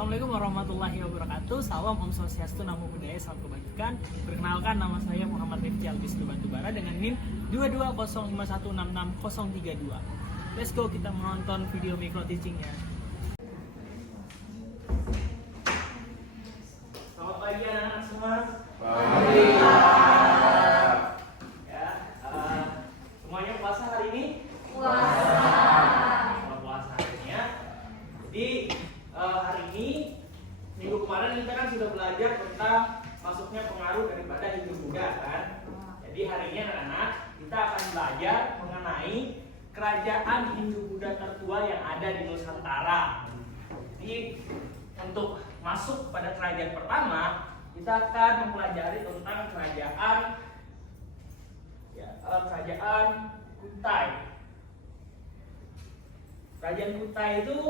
Assalamualaikum warahmatullahi wabarakatuh. Salam Om Swastiastu, Namo Buddhaya, salam kebajikan. Perkenalkan, nama saya Muhammad Rifki Albisnu Batubara dengan NIM 22051666032. Let's go, kita menonton video micro teachingnya. Selamat pagi anak-anak semua. Pagi. Ya, semuanya puasa hari ini? Puasa. Puasa hari ini ya. Jadi hari ini, minggu kemarin kita kan sudah belajar tentang masuknya pengaruh daripada Hindu-Buddha kan. Jadi hari ini anak-anak kita akan belajar mengenai kerajaan Hindu-Buddha tertua yang ada di Nusantara. Jadi untuk masuk pada kerajaan pertama, kita akan mempelajari tentang kerajaan Kutai. Kerajaan Kutai itu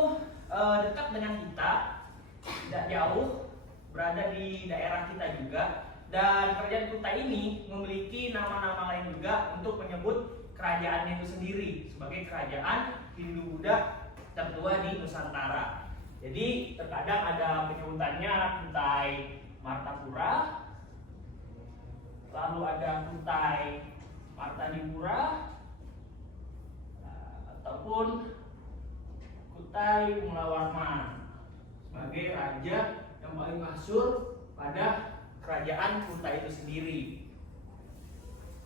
dekat dengan kita, tidak jauh, berada di daerah kita juga. Dan kerajaan Kutai ini memiliki nama-nama lain juga untuk menyebut kerajaannya itu sendiri sebagai kerajaan Hindu-Buddha tertua di Nusantara. Jadi terkadang ada penyebutannya Kutai Martapura, lalu ada Kutai Martadipura, ataupun Kutai Mulawarman sebagai raja yang paling masyhur pada kerajaan Kutai itu sendiri.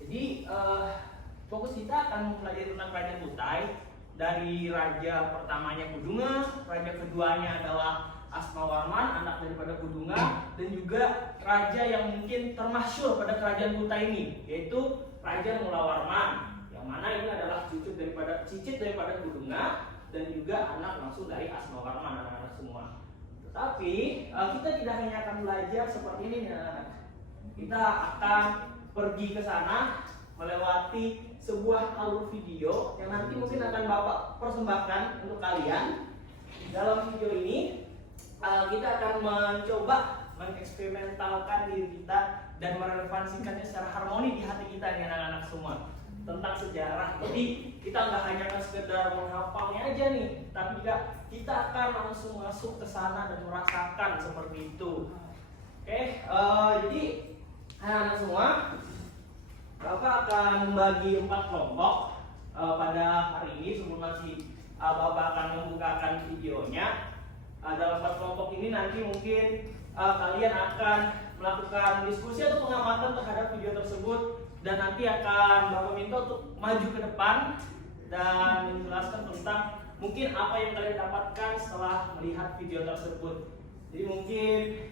Jadi fokus kita akan mempelajari tentang kerajaan Kutai dari raja pertamanya Kudunga, raja keduanya adalah Asmawarman, anak daripada Kudunga, dan juga raja yang mungkin termasyhur pada kerajaan Kutai ini, yaitu Raja Mulawarman, yang mana ini adalah cicit daripada Kudunga dan juga anak langsung dari Asmawarman, anak-anak semua. Tetapi kita tidak hanya akan belajar seperti ini nih anak-anak. Kita akan pergi ke sana melewati sebuah alur video yang nanti mungkin akan Bapak persembahkan untuk kalian. Dalam video ini kita akan mencoba mengeksperimentalkan diri kita dan merelevansikannya secara harmoni di hati kita nih anak-anak semua tentang sejarah. Jadi kita nggak hanya sekedar menghafalnya aja nih, tapi juga kita akan langsung masuk ke sana dan merasakan seperti itu. Oke, jadi anak-anak semua, Bapak akan membagi 4 kelompok pada hari ini sebelum nanti Bapak akan membukakan videonya. Dalam 4 kelompok ini nanti mungkin kalian akan melakukan diskusi atau pengamatan terhadap video tersebut. Dan nanti akan Bapak minta untuk maju ke depan dan menjelaskan tentang mungkin apa yang kalian dapatkan setelah melihat video tersebut. Jadi mungkin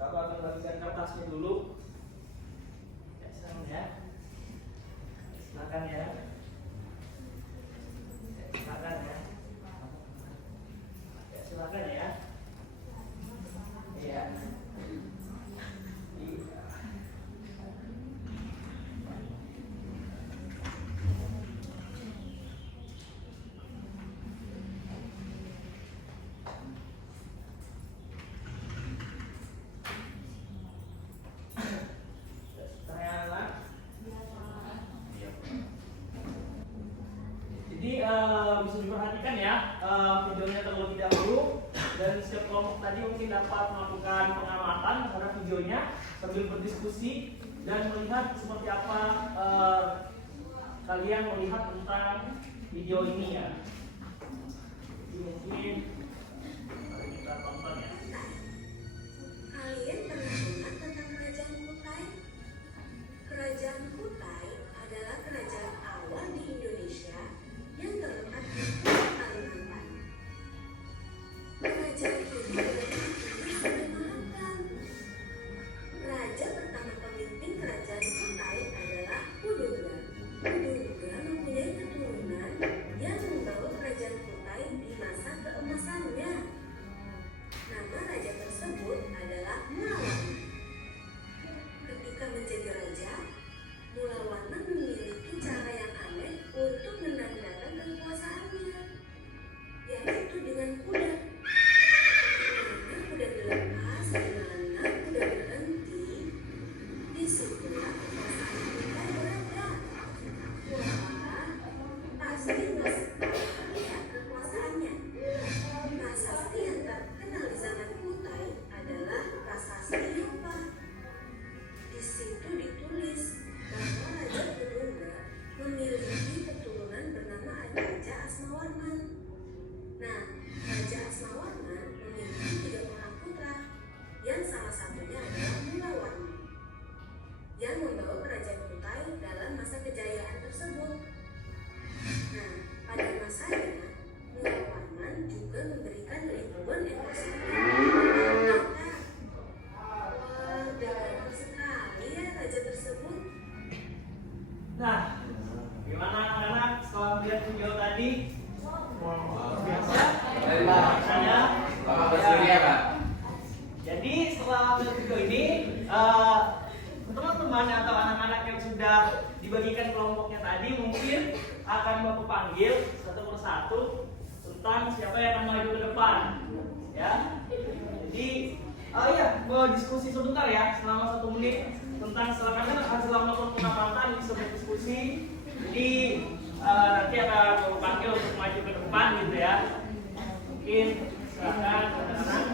Bapak akan bagikan kertasnya dulu. Ya, silakan ya. Silakan ya. Silakan ya. Iya. Jadi bisa diperhatikan ya videonya terlebih dahulu, dan setiap kelompok tadi mungkin dapat melakukan pengamatan terhadap videonya sambil berdiskusi dan melihat seperti apa kalian melihat tentang video ini ya. Jadi mungkin mari kita tonton ya. Kalian pernah dengar tentang kerajaan Kutai? Kerajaan Kutai adalah kerajaan awal di Indonesia yang terletak di Kalimantan. Kerajaan ini sudah makan. Raja pertama pemimpin kerajaan Kutai adalah Kudunga. Kudunga mempunyai keturunan yang membawa kerajaan Kutai di masa keemasan memberikan ribuan ekor sapi. Gagah sekali ya raja tersebut. Nah, gimana anak-anak setelah melihat video tadi? Biasa? Saya? Pak. Jadi setelah melihat video ini, teman-teman atau anak-anak yang sudah dibagikan kelompoknya tadi mungkin akan Bapak panggil satu persatu tentang siapa yang akan maju ke depan. Ya. Jadi, iya, diskusi sebentar ya, selama 1 menit tentang setelah melakukan pengamatan bisa berdiskusi. Jadi nanti akan Bapak panggil untuk maju ke depan gitu ya. Mungkin silakan anak-anak.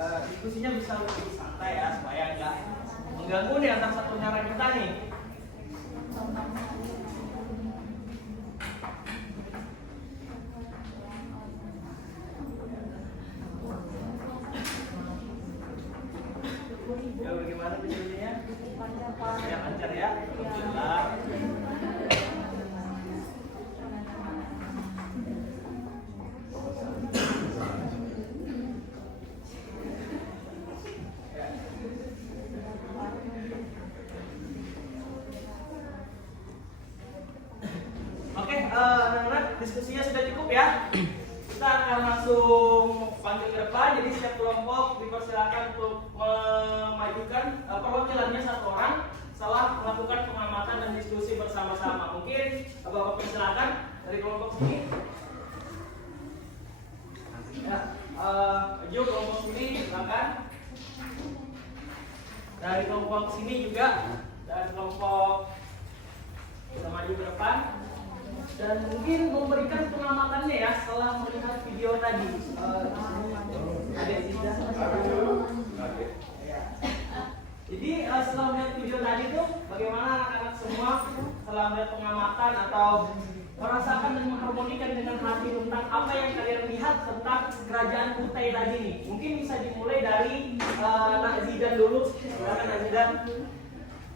Diskusinya bisa lebih santai ya supaya nggak mengganggu nih antara satu nyara kita nih. Ya bagaimana diskusinya? Ya lancar ya. Alhamdulillah. Oke, anak-anak, diskusinya sudah cukup ya. Kita akan langsung panggil ke depan. Jadi setiap kelompok dipersilakan untuk memajukan perwakilannya 1 orang setelah melakukan pengamatan dan diskusi bersama-sama. Mungkin Bapak persilakan dari kelompok sini. Ya, maju kelompok sini silakan. Dari kelompok sini juga, dan kelompok kita maju ke depan. Dan mungkin memberikan pengamatannya ya setelah melihat video tadi. Ada Zida. Jadi setelah melihat video tadi tuh bagaimana anak-anak semua setelah melihat pengamatan atau merasakan dan mengharmonikan dengan hati tentang apa yang kalian lihat tentang kerajaan Kutai tadi nih. Mungkin bisa dimulai dari Nak Zidan dulu. Silakan Nak Zidan.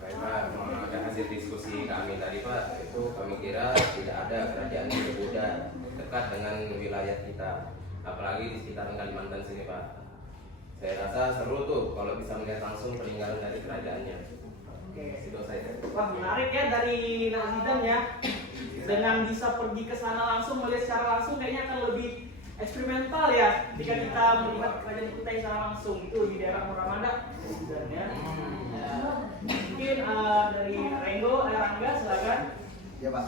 Baik Pak, dari hasil diskusi kami tadi Pak, itu kami kira tidak ada kerajaan yang berbeda dekat dengan wilayah kita, apalagi di sekitaran Kalimantan sini Pak. Saya rasa seru tuh kalau bisa melihat langsung peninggalan dari kerajaannya. Oke. Itu saja. Wah menarik ya dari Nak Zidan ya. Dengan bisa pergi ke sana langsung melihat secara langsung kayaknya akan lebih eksperimental ya jika kita melihat kerajaan Kutai secara langsung itu di daerah Muramada dan ya. Mungkin dari Rangga silakan. Ya Pak,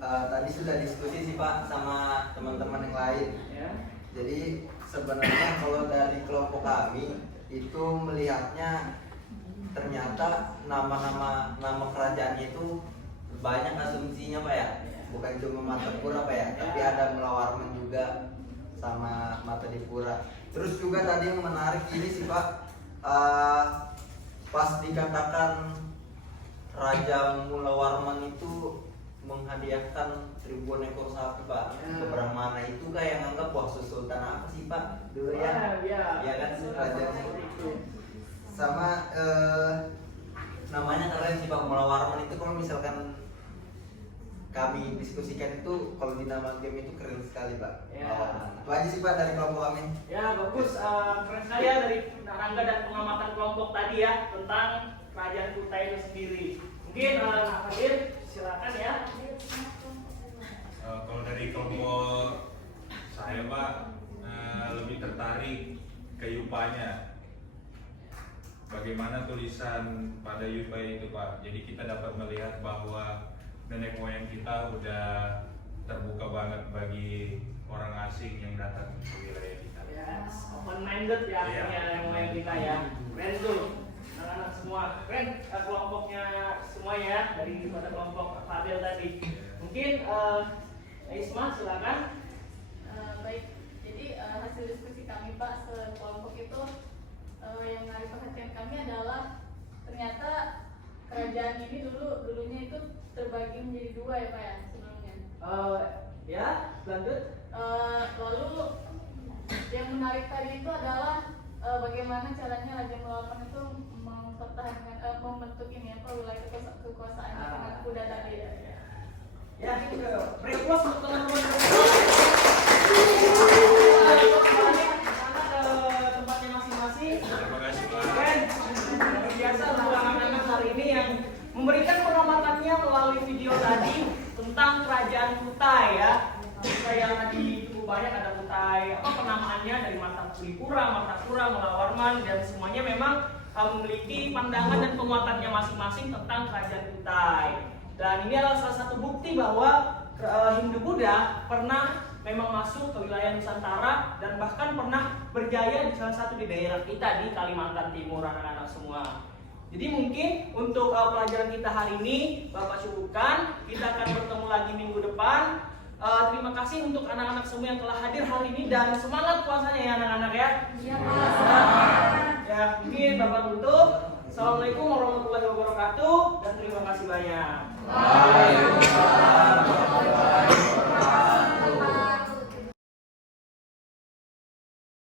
tadi sudah diskusi sih Pak sama teman-teman yang lain. Ya. Jadi sebenarnya kalau dari kelompok kami itu melihatnya ternyata nama kerajaannya itu banyak asumsinya Pak ya. Bukan cuma Matapura Pak ya, tapi ada Mulawarman juga sama Matadipura. Terus juga tadi yang menarik ini sih Pak, pas dikatakan Raja Mulawarman itu menghadiahkan 1000 ekor sapi Pak ke Brahmana, itu kayak nganggap wah sultan apa sih Pak dulu ya? Ya kan raja itu. Sama namanya keren sih Pak, Mulawarman itu kalau misalkan kami diskusikan itu kalau di nama game itu keren sekali Pak. Ya. Itu aja sih Pak dari kelompok kami. Ya bagus, keren sekali ya dari Rangga dan pengamatan kelompok tadi ya tentang kerajaan Kutai itu sendiri. Mungkin Hadir silakan ya. Kalau dari kelompok saya Pak, lebih tertarik ke yupanya. Bagaimana tulisan pada yupa itu Pak. Jadi kita dapat melihat bahwa nenek moyang kita udah terbuka banget bagi orang asing yang datang ke wilayah kita. Yes, open minded ya akhirnya yang moyang kita ya. Keren tuh anak-anak semua. Keren kelompoknya semuanya ya dari pada kelompok Fadil tadi. Mungkin Isma silakan. Baik, jadi hasil diskusi kami Pak sekelompok itu yang menarik perhatian kami adalah ternyata kerajaan ini dulunya itu terbagi menjadi 2 ya Pak ya sebelumnya. Ya, lanjut. Lalu yang menarik tadi itu adalah bagaimana caranya Raja Mulawarman itu mempertahankan membentuk ini apa wilayah kekuasaannya dengan kuda tadi ya. applause untuk teman-teman ke tempatnya masing-masing. Terima kasih Pak. Dan luar biasa untuk anak-anak hari ini yang memberikan pengamatannya melalui video tadi tentang kerajaan Kutai ya. Kutai yang tadi cukup banyak, ada Kutai penamaannya dari Martapura, Mula Warman, dan semuanya memang memiliki pandangan dan penguatannya masing-masing tentang kerajaan Kutai. Dan ini adalah salah satu bukti bahwa Hindu Buddha pernah memang masuk ke wilayah Nusantara dan bahkan pernah berjaya di salah satu di daerah kita di Kalimantan Timur, anak-anak semua. Jadi mungkin untuk pelajaran kita hari ini Bapak cukupkan, kita akan bertemu lagi minggu depan. Terima kasih untuk anak-anak semua yang telah hadir hari ini dan semangat puasanya ya anak-anak ya. Iya Pak. Ya mungkin Bapak tutup. Assalamualaikum warahmatullahi wabarakatuh dan terima kasih banyak.